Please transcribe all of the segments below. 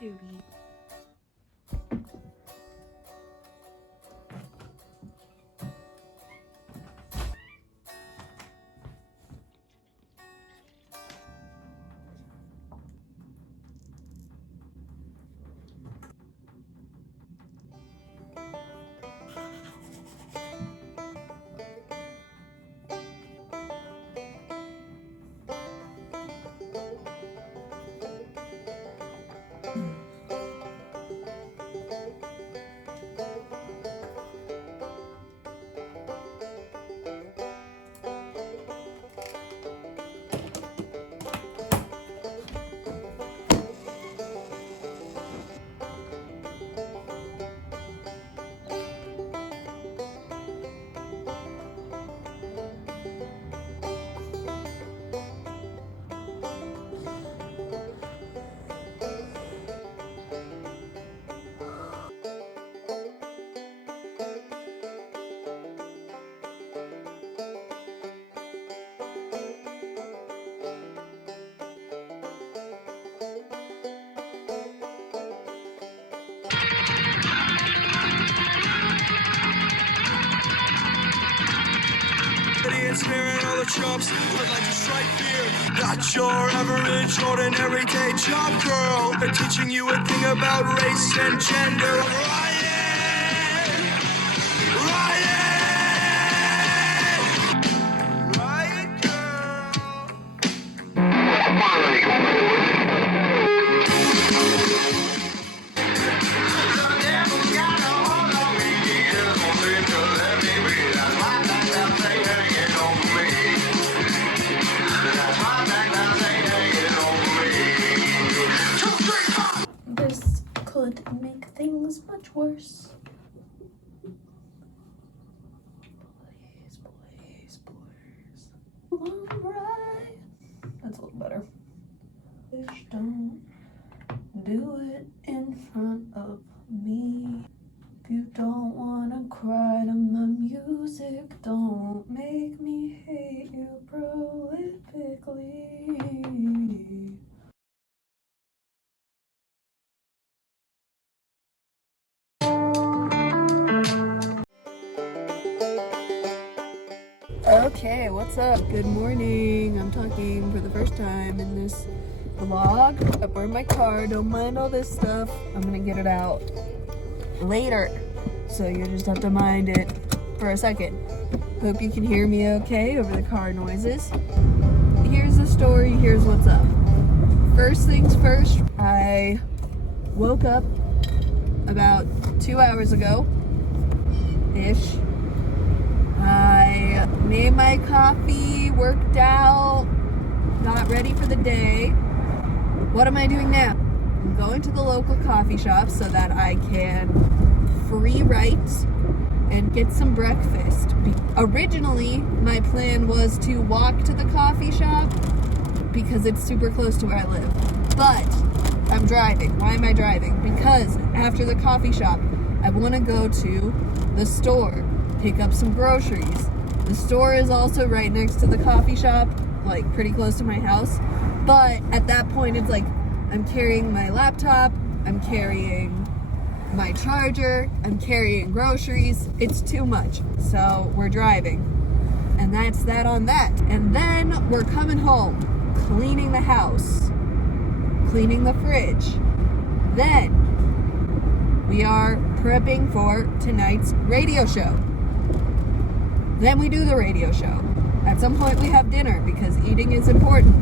Duty. Smearing all the trumps, I'd like to strike fear. Not your average, ordinary day job girl. They're teaching you a thing about race and gender. Riot! Riot! Riot girl! This could make things much worse. Please. Right. That's a little better. Fish, don't do it in front of me. If you don't wanna cry to my music, don't make me hate you prolifically. Okay, what's up? Good morning. I'm talking for the first time in this vlog. I burned my car. Don't mind all this stuff. I'm gonna get it out later. So you just have to mind it for a second. Hope you can hear me okay over the car noises. Here's the story. Here's what's up. First things first, I woke up about 2 hours ago-ish. I made my coffee, worked out, got ready for the day. What am I doing now? I'm going to the local coffee shop so that I can free write and get some breakfast. Originally, my plan was to walk to the coffee shop because it's super close to where I live. But I'm driving. Why am I driving? Because after the coffee shop, I want to go to the store, pick up some groceries. The store is also right next to the coffee shop, like pretty close to my house. But at that point, it's like I'm carrying my laptop, I'm carrying my charger, I'm carrying groceries. It's too much. So we're driving. And that's that on that. And then we're coming home, cleaning the house, cleaning the fridge. Then we are prepping for tonight's radio show. Then we do the radio show. At some point we have dinner because eating is important.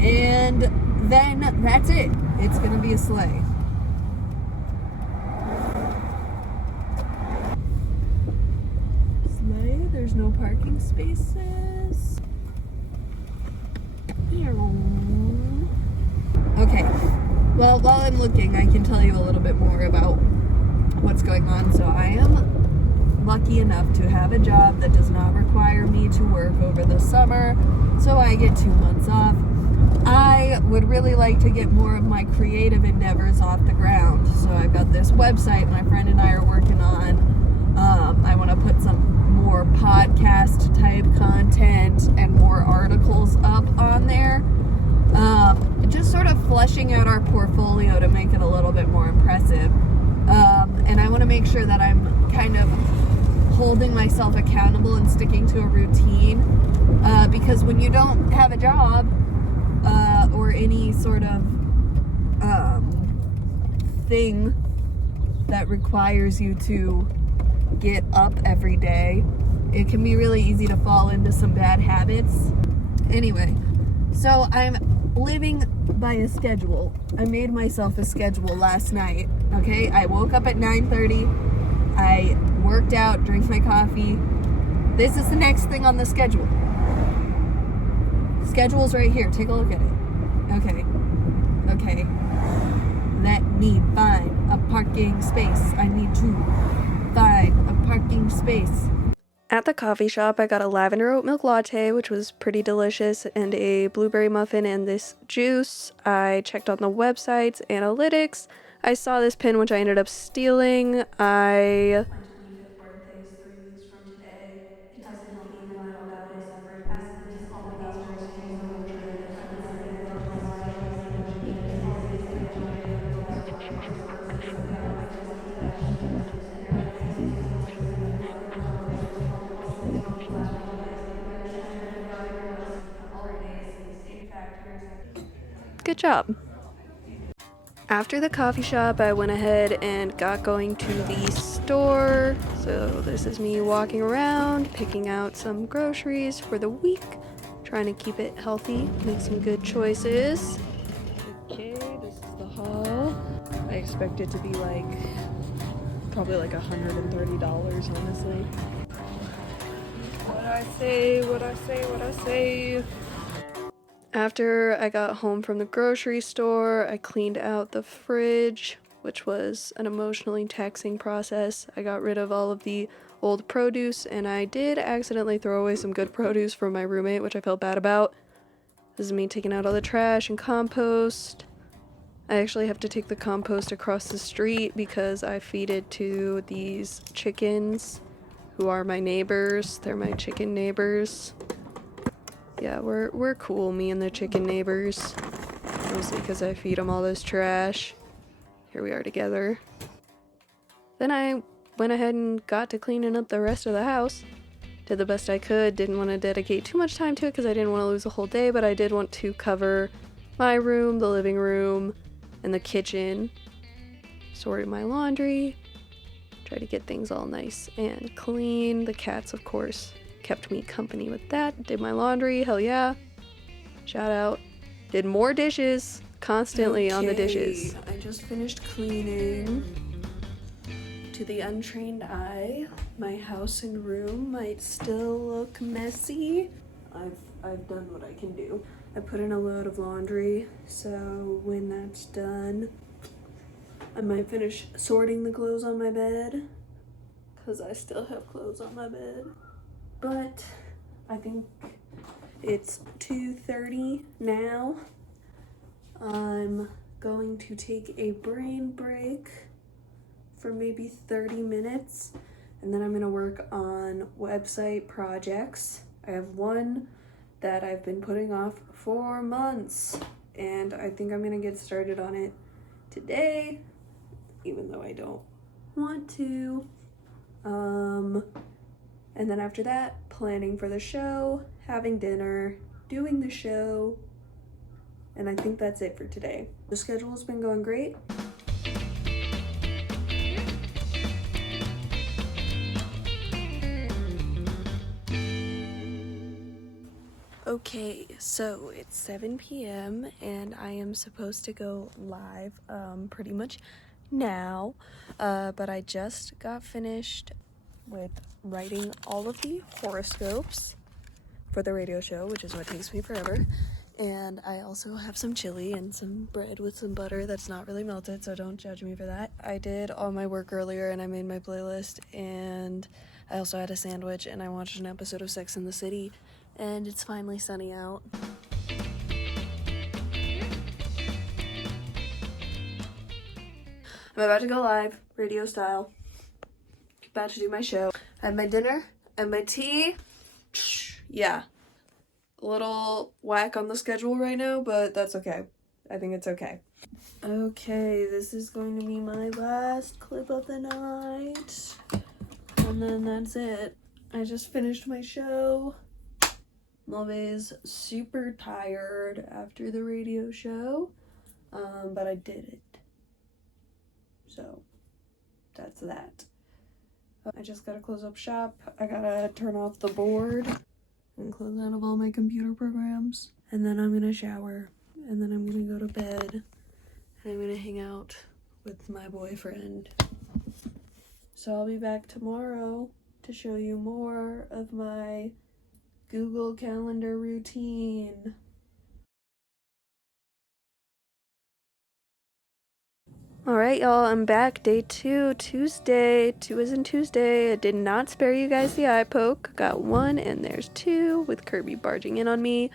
And then that's it. It's gonna be a sleigh. Sleigh, there's no parking spaces. Okay, well, while I'm looking, I can tell you a little bit more about what's going on. So I am lucky enough to have a job that does not require me to work over the summer, so I get 2 months off. I would really like to get more of my creative endeavors off the ground, so I've got this website my friend and I are working on. I want to put some more podcast type content and more articles up on there. Just sort of fleshing out our portfolio to make it a little bit more impressive. And I want to make sure that I'm kind of holding myself accountable and sticking to a routine. Because when you don't have a job or any sort of thing that requires you to get up every day, it can be really easy to fall into some bad habits. Anyway, so I'm living by a schedule. I made myself a schedule last night, okay? I woke up at 9:30, I worked out, drank my coffee. This is the next thing on the schedule. Schedule's right here, take a look at it. Okay. Let me find a parking space. I need to find a parking space. At the coffee shop, I got a lavender oat milk latte, which was pretty delicious, and a blueberry muffin and this juice. I checked on the website's analytics. I saw this pin, which I ended up stealing. My 25th birthday is 3 weeks from today. It doesn't help me that I don't have this effort as it is all about birthdays and I'm trying to Good job. After the coffee shop, I went ahead and got going to the store. So this is me walking around, picking out some groceries for the week, trying to keep it healthy, make some good choices. Okay, this is the haul. I expect it to be probably like $130, honestly. What I say. After I got home from the grocery store, I cleaned out the fridge, which was an emotionally taxing process. I got rid of all of the old produce, and I did accidentally throw away some good produce from my roommate, which I felt bad about. This is me taking out all the trash and compost. I actually have to take the compost across the street because I feed it to these chickens who are my neighbors. They're my chicken neighbors. Yeah, we're cool, me and the chicken neighbors. Mostly because I feed them all this trash. Here we are together. Then I went ahead and got to cleaning up the rest of the house. Did the best I could. Didn't want to dedicate too much time to it because I didn't want to lose a whole day, but I did want to cover my room, the living room, and the kitchen. Sorted my laundry. Try to get things all nice and clean. The cats, of course, kept me company with that. Did my laundry, hell yeah. Shout out. Did more dishes, constantly on the dishes. I just finished cleaning. To the untrained eye, my house and room might still look messy. I've done what I can do. I put in a load of laundry, so when that's done, I might finish sorting the clothes on my bed, because I still have clothes on my bed. But I think it's 2:30 now. I'm going to take a brain break for maybe 30 minutes, and then I'm going to work on website projects. I have one that I've been putting off for months, and I think I'm going to get started on it today, even though I don't want to. And then after that, planning for the show, having dinner, doing the show, and I think that's it for today. The schedule's been going great. Okay, so it's 7 p.m. and I am supposed to go live pretty much now, but I just got finished with writing all of the horoscopes for the radio show, which is what takes me forever. And I also have some chili and some bread with some butter that's not really melted, so don't judge me for that. I did all my work earlier and I made my playlist, and I also had a sandwich, and I watched an episode of Sex and the City, and it's finally sunny out. I'm about to go live, radio style. About to do my show. I have my dinner and my tea. Yeah. A little whack on the schedule right now, but that's okay. I think it's okay. Okay, this is going to be my last clip of the night. And then that's it. I just finished my show. I'm always super tired after the radio show. But I did it. So, that's that. I just gotta close up shop. I gotta turn off the board and close out of all my computer programs. And then I'm gonna shower. And then I'm gonna go to bed. And I'm gonna hang out with my boyfriend. So I'll be back tomorrow to show you more of my Google Calendar routine. Alright, y'all, I'm back. Day 2, Tuesday. 2 is in Tuesday. I did not spare you guys the eye poke. Got 1, and there's 2 with Kirby barging in on me.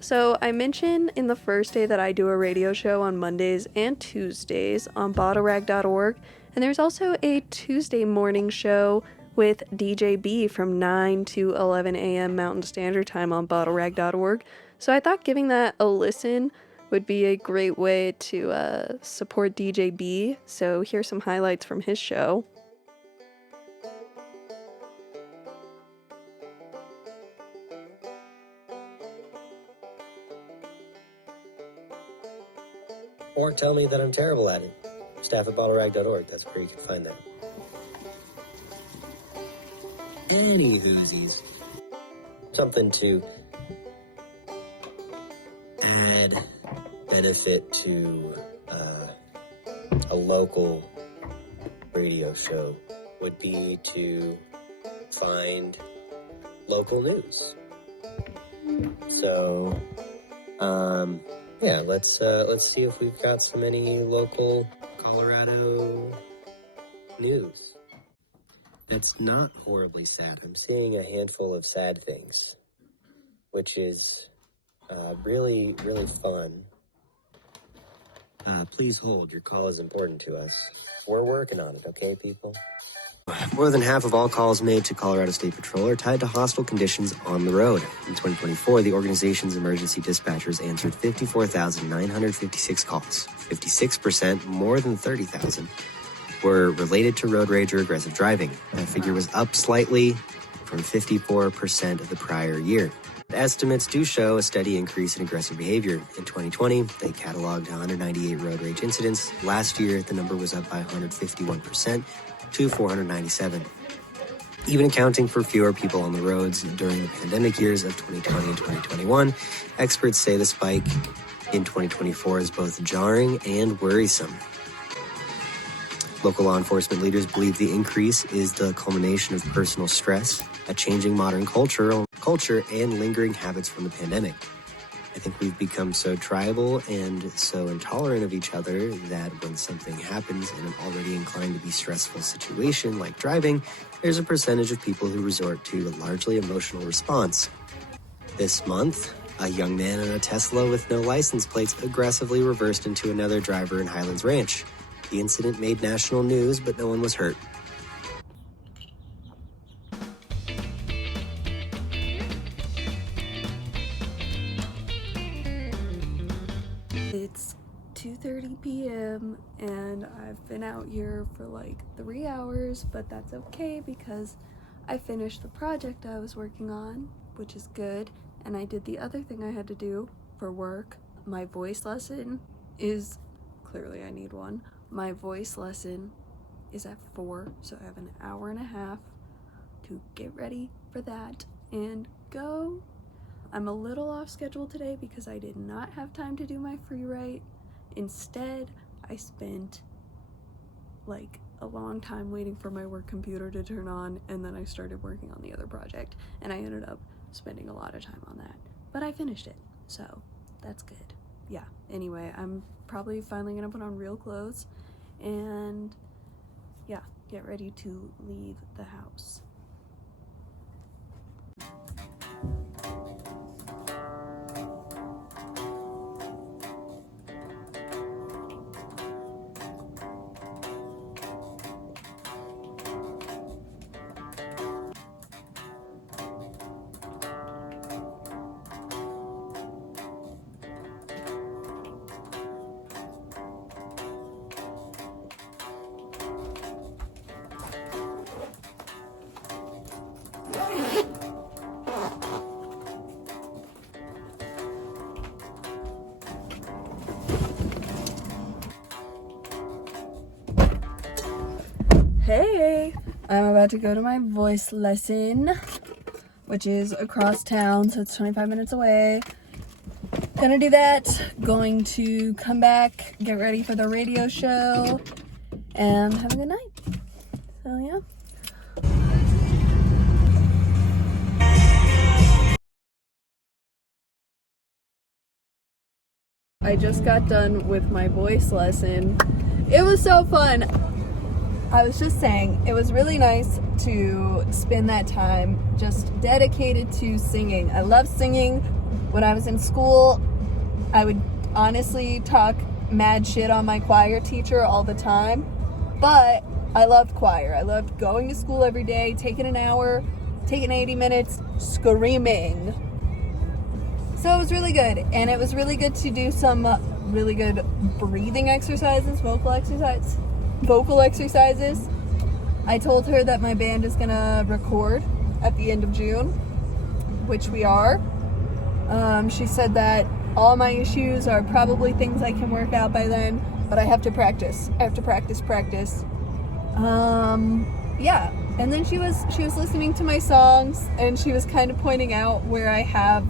So I mentioned in the first day that I do a radio show on Mondays and Tuesdays on bottlerag.org. And there's also a Tuesday morning show with DJ B from 9 to 11 a.m. Mountain Standard Time on bottlerag.org. So I thought giving that a listen would be a great way to support DJ B. So here's some highlights from his show. Or tell me that I'm terrible at it. Staff at bottlerag.org, that's where you can find that. Any whoosies. Something to add benefit to a local radio show would be to find local news. So, yeah, let's see if we've got any local Colorado news. That's not horribly sad. I'm seeing a handful of sad things, which is really, really fun. Please hold. Your call is important to us. We're working on it, okay, people? More than half of all calls made to Colorado State Patrol are tied to hostile conditions on the road. In 2024, the organization's emergency dispatchers answered 54,956 calls. 56%, more than 30,000, were related to road rage or aggressive driving. That figure was up slightly from 54% of the prior year. Estimates do show a steady increase in aggressive behavior. In 2020, they cataloged 198 road rage incidents. Last year, the number was up by 151% to 497. Even accounting for fewer people on the roads during the pandemic years of 2020 and 2021, experts say the spike in 2024 is both jarring and worrisome. Local law enforcement leaders believe the increase is the culmination of personal stress, a changing modern culture, and lingering habits from the pandemic. I think we've become so tribal and so intolerant of each other that when something happens in an already inclined to be stressful situation like driving, there's a percentage of people who resort to a largely emotional response. This month, a young man in a Tesla with no license plates aggressively reversed into another driver in Highlands Ranch. The incident made national news, but no one was hurt. It's 2:30 p.m. and I've been out here for like 3 hours, but that's okay because I finished the project I was working on, which is good, and I did the other thing I had to do for work. My voice lesson is, clearly I need one, my voice lesson is at 4, so I have an hour and a half to get ready for that and go. I'm a little off schedule today because I did not have time to do my free write. Instead, I spent like a long time waiting for my work computer to turn on, and then I started working on the other project, and I ended up spending a lot of time on that. But I finished it, so that's good. Yeah, anyway, I'm probably finally gonna put on real clothes and yeah, get ready to leave the house. I'm about to go to my voice lesson, which is across town, so it's 25 minutes away. Gonna do that, going to come back, get ready for the radio show, and have a good night. So yeah. I just got done with my voice lesson. It was so fun. I was just saying, it was really nice to spend that time just dedicated to singing. I love singing. When I was in school, I would honestly talk mad shit on my choir teacher all the time, but I loved choir. I loved going to school every day, taking an hour, taking 80 minutes, screaming. So it was really good, and it was really good to do some really good breathing exercises, vocal exercises. I told her that my band is gonna record at the end of June, which we are. She said that all my issues are probably things I can work out by then, but I have to practice. I have to practice. Yeah. And then she was listening to my songs, and she was kind of pointing out where I have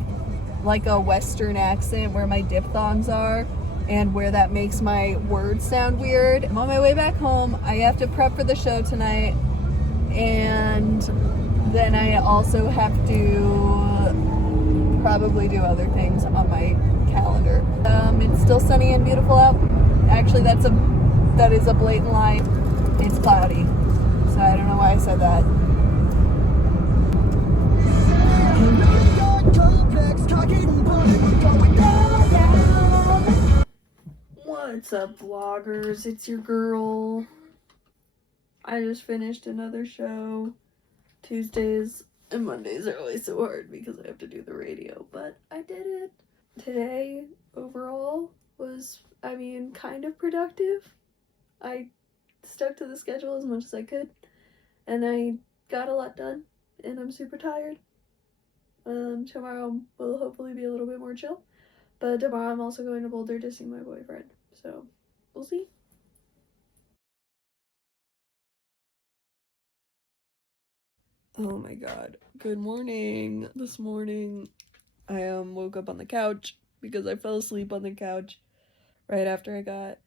like a Western accent, where my diphthongs are, and where that makes my words sound weird. I'm on my way back home. I have to prep for the show tonight, and then I also have to probably do other things on my calendar. It's still sunny and beautiful out. Actually, that is a blatant lie. It's cloudy, so I don't know why I said that. What's up, vloggers? It's your girl. I just finished another show. Tuesdays and Mondays are always so hard because I have to do the radio, but I did it. Today, overall, was, kind of productive. I stuck to the schedule as much as I could, and I got a lot done, and I'm super tired. Tomorrow will hopefully be a little bit more chill, but tomorrow I'm also going to Boulder to see my boyfriend, so we'll see. Oh my god, good morning. This morning I woke up on the couch because I fell asleep on the couch right after I got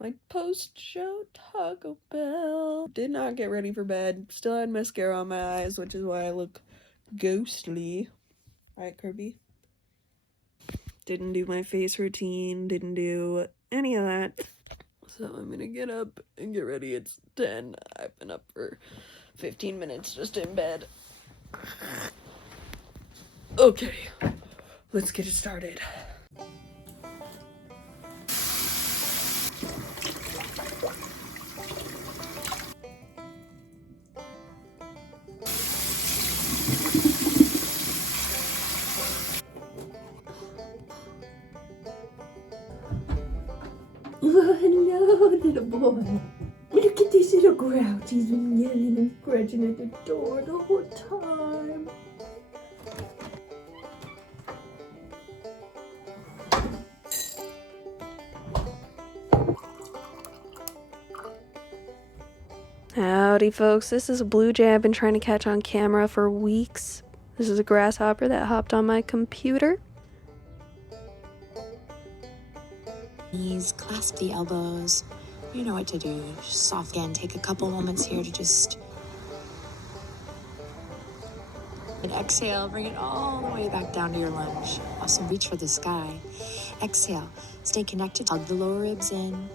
my post-show Taco Bell. Did not get ready for bed, still had mascara on my eyes, which is why I look ghostly. Right, Kirby? Didn't do my face routine, didn't do any of that. So I'm gonna get up and get ready. It's 10. I've been up for 15 minutes just in bed. Okay, let's get it started. Hello, little boy. Look at this little grouch. He's been yelling and scratching at the door the whole time. Howdy folks, this is a blue jay I've been trying to catch on camera for weeks. This is a grasshopper that hopped on my computer. Knees, clasp the elbows. You know what to do. Soft again. Take a couple moments here to just and exhale. Bring it all the way back down to your lunge. Awesome. Reach for the sky. Exhale. Stay connected. Hug the lower ribs in.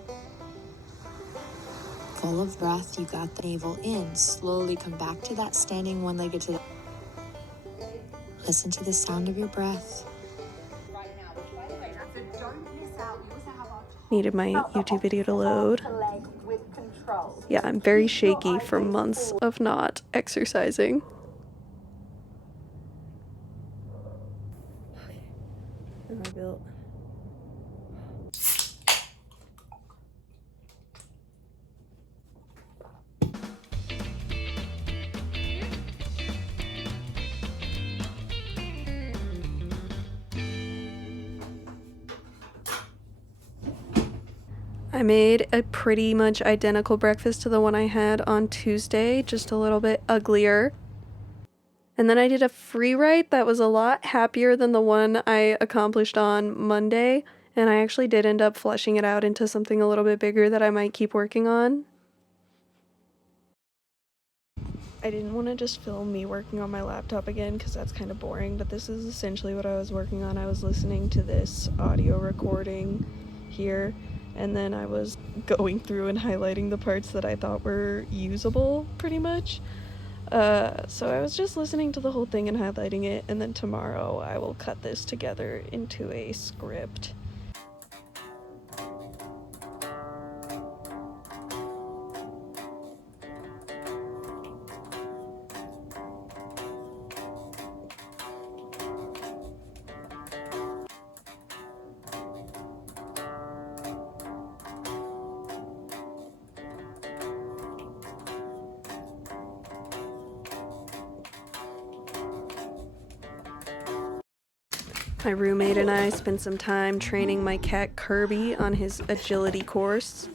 Full of breath. You got the navel in. Slowly come back to that standing one-legged to the. Listen to the sound of your breath. Needed my YouTube video to load. Yeah, I'm very shaky from months of not exercising. Am I built? I made a pretty much identical breakfast to the one I had on Tuesday, just a little bit uglier. And then I did a free write that was a lot happier than the one I accomplished on Monday, and I actually did end up fleshing it out into something a little bit bigger that I might keep working on. I didn't want to just film me working on my laptop again because that's kind of boring, but this is essentially what I was working on. I was listening to this audio recording here, and then I was going through and highlighting the parts that I thought were usable, pretty much. So I was just listening to the whole thing and highlighting it, and then tomorrow I will cut this together into a script. My roommate and I spent some time training my cat Kirby on his agility course.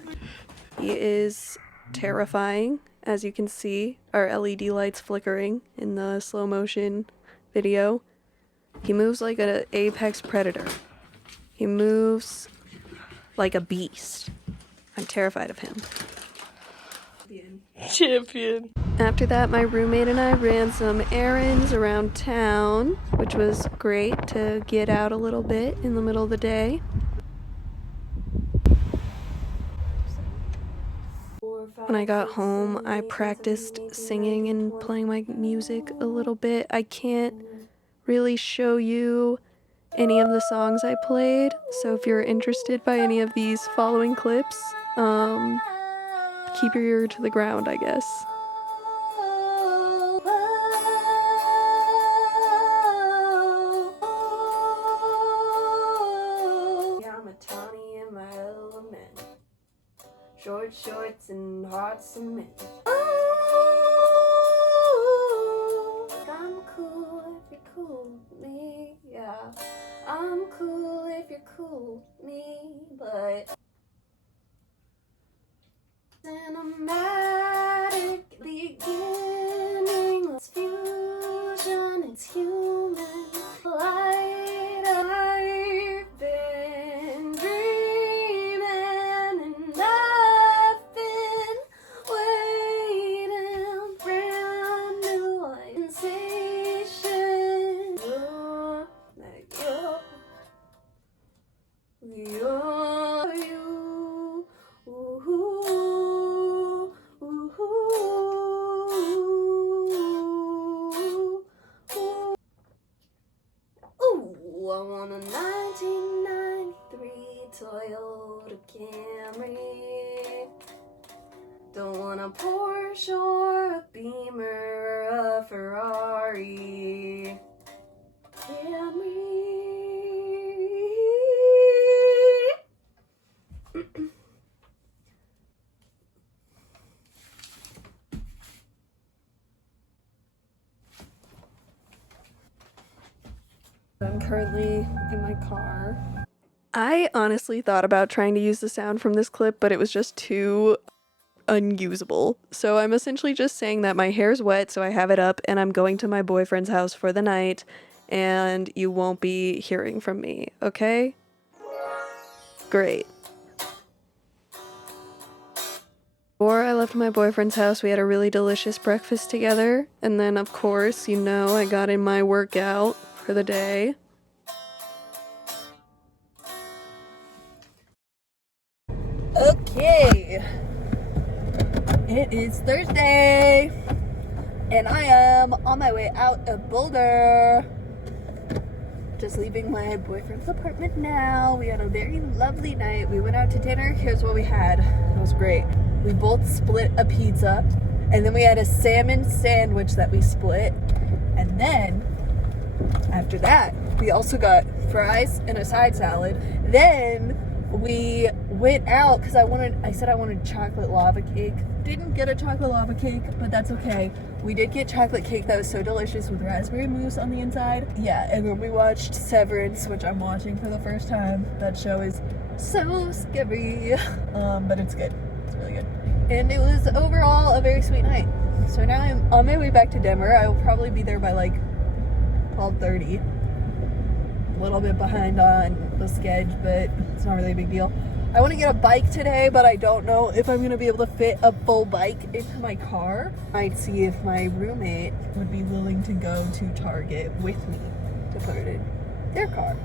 He is terrifying, as you can see, our LED lights flickering in the slow motion video. He moves like an apex predator. He moves like a beast. I'm terrified of him. Champion. After that, my roommate and I ran some errands around town, which was great to get out a little bit in the middle of the day. When I got home, I practiced singing and playing my music a little bit. I can't really show you any of the songs I played, so if you're interested by any of these following clips, keep your ear to the ground, I guess. I'm a Tawny in my element. Short shorts and hot cement. I'm cool if you're cool with me, yeah. I'm cool if you're cool with me, but cinematic beginning, it's fusion, it's human light. I've been dreaming and I've been waiting for a new sensation. You're you. I want a 1993 Toyota Camry. Don't want a Porsche or a Beamer or a Ferrari. Camry. I'm currently in my car. I honestly thought about trying to use the sound from this clip, but it was just too unusable. So I'm essentially just saying that my hair's wet, so I have it up, and I'm going to my boyfriend's house for the night, and you won't be hearing from me, okay? Great. Before I left my boyfriend's house, we had a really delicious breakfast together, and then of course, you know, I got in my workout for the day. Okay, it is Thursday, and I am on my way out of Boulder. Just leaving my boyfriend's apartment now. We had a very lovely night. We went out to dinner. Here's what we had. It was great. We both split a pizza, and then we had a salmon sandwich that we split, and then after that, we also got fries and a side salad. Then we went out because I said I wanted chocolate lava cake. Didn't get a chocolate lava cake, but that's okay. We did get chocolate cake that was so delicious with raspberry mousse on the inside. Yeah, and then we watched Severance, which I'm watching for the first time. That show is so scary, but it's good. It's really good. And it was overall a very sweet night. So now I'm on my way back to Denver. I will probably be there by like 12:30. A little bit behind on the schedule, but it's not really a big deal. I want to get a bike today, but I don't know if I'm going to be able to fit a full bike into my car. I'd see if my roommate would be willing to go to Target with me to put it in their car.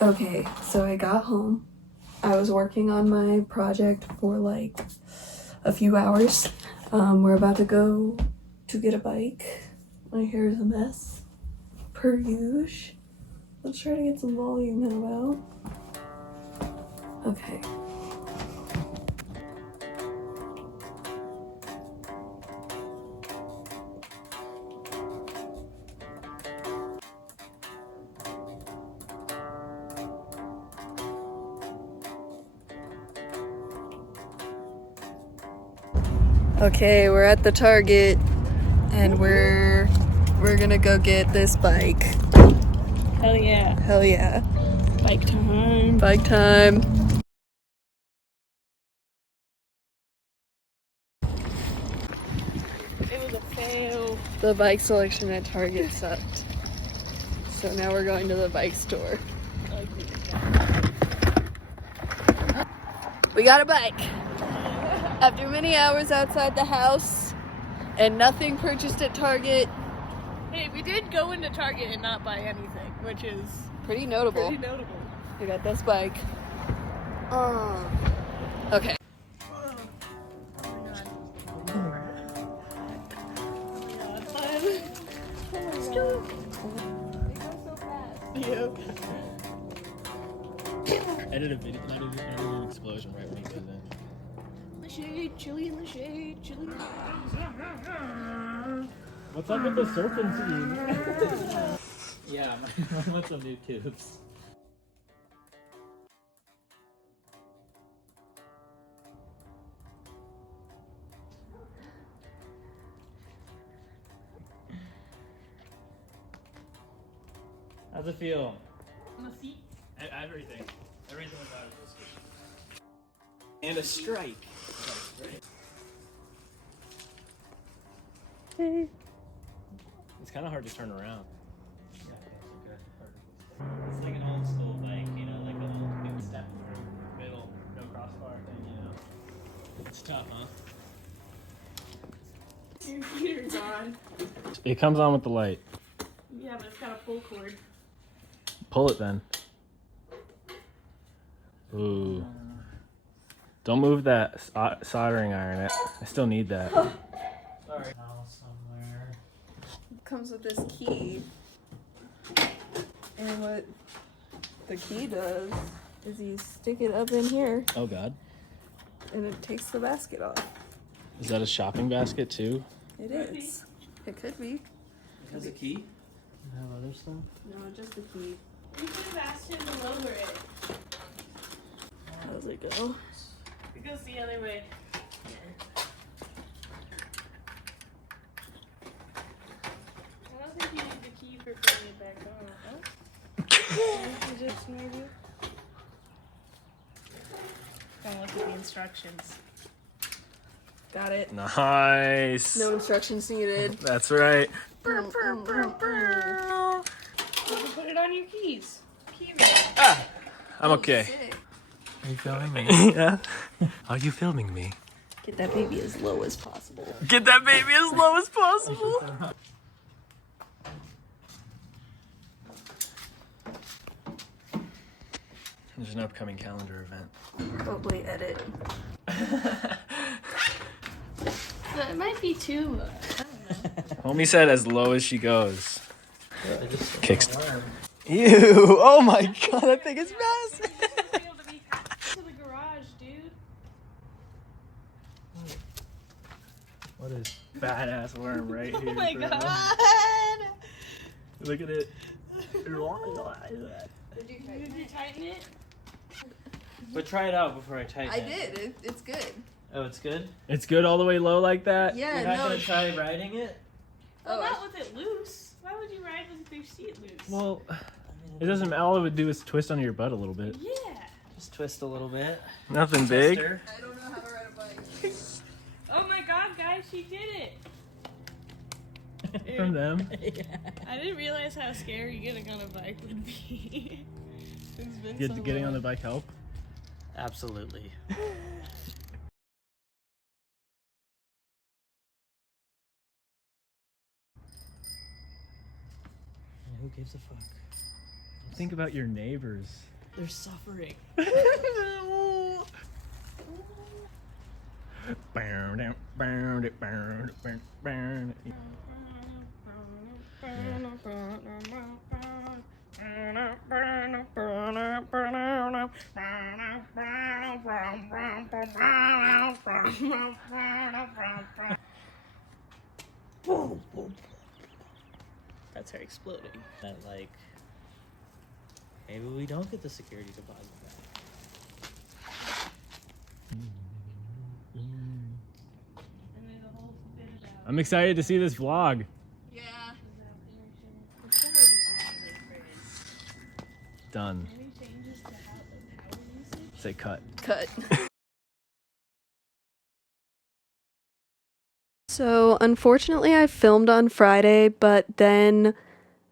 Okay, so I got home. I was working on my project for like a few hours. We're about to go to get a bike. My hair is a mess. Per usual. Let's try to get some volume, how about? Okay. Okay, we're at the Target and we're gonna go get this bike. Hell yeah. Hell yeah. Bike time. Bike time. It was a fail. The bike selection at Target sucked. So now we're going to the bike store. We got a bike. After many hours outside the house and nothing purchased at Target. Hey, we did go into Target and not buy anything, which is Pretty notable. pretty notable. We got this bike. Okay. Oh my god. Oh my god. Let's go. They go so fast. Yeah. Edit a video, not even an explosion right when he goes in. The shade, chilly in the shade, chilly in the shade. What's up with the serpentine? Yeah, I want some new tubes. How's it feel? On the seat. Everything. Everything about it is good. And a strike. Hey. It's kind of hard to turn around. It's like an old school bike, you know, like an old big step through middle, no crossbar thing, you know. It's tough, huh? Your heater's on. It comes on with the light. Yeah, but it's got a pull cord. Pull it then. Ooh. Don't move that soldering iron. I still need that. Sorry. Somewhere. Comes with this key. And what the key does is you stick it up in here Oh God. and it takes the basket off. Is that a shopping basket too? It is. It could be. It has a key? You have other stuff? No, just the key. You could have asked him to lower it. How's it go? It goes the other way. I don't think you need the key for putting it back on. Oh? You just maybe. Don't look at the instructions. Got it. Nice. No instructions needed. That's right. You can put it on your keys. Key ring. I'm okay. Sick. Are you filming me? Yeah. Are you filming me? Get that baby as low as possible. Get that baby as low as possible. There's an upcoming calendar event. Probably edit. That might be too. I don't know. Homie said as low as she goes. Kicks. Ew! Oh my god, that thing is massive. Be able to be to the garage, dude. What is badass worm right here? Oh my bro. god! Look at it. Did you tighten it? But try it out before I tighten I it. did. It's good. Oh, it's good? It's good all the way low like that? Yeah, You're not no. gonna try riding it? Well, Oh, not with it loose. Why would you ride with your seat loose? Well, it doesn't matter. All it would do is twist on your butt a little bit. yeah. Just twist a little bit. Nothing big. Twister. I don't know how to ride a bike. Oh my god, guys, she did it. From them. I didn't realize how scary getting on a bike would be. It's been so Getting on long. the bike help? Absolutely. Who gives a fuck? Think about your neighbors. They're suffering. That's her exploding. That like maybe we don't get the security deposit back. And there's a whole bit about I'm excited to see this vlog. Yeah. Done. Any changes to power usage? Say cut. Cut. So, unfortunately, I filmed on Friday, but then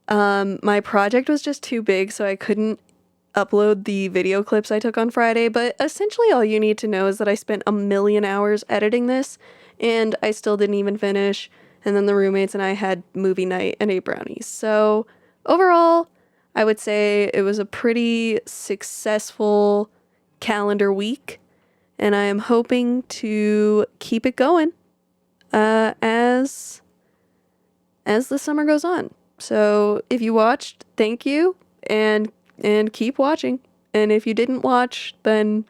my project was just too big, so I couldn't upload the video clips I took on Friday. But essentially, all you need to know is that I spent 1,000,000 hours editing this, and I still didn't even finish. And then the roommates and I had movie night and ate brownies. So, overall, I would say it was a pretty successful calendar week, and I am hoping to keep it going as the summer goes on. So if you watched, thank you, and keep watching. And if you didn't watch, then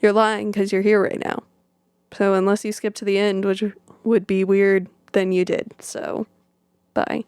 you're lying because you're here right now. So unless you skip to the end, which would be weird, then you did. So bye.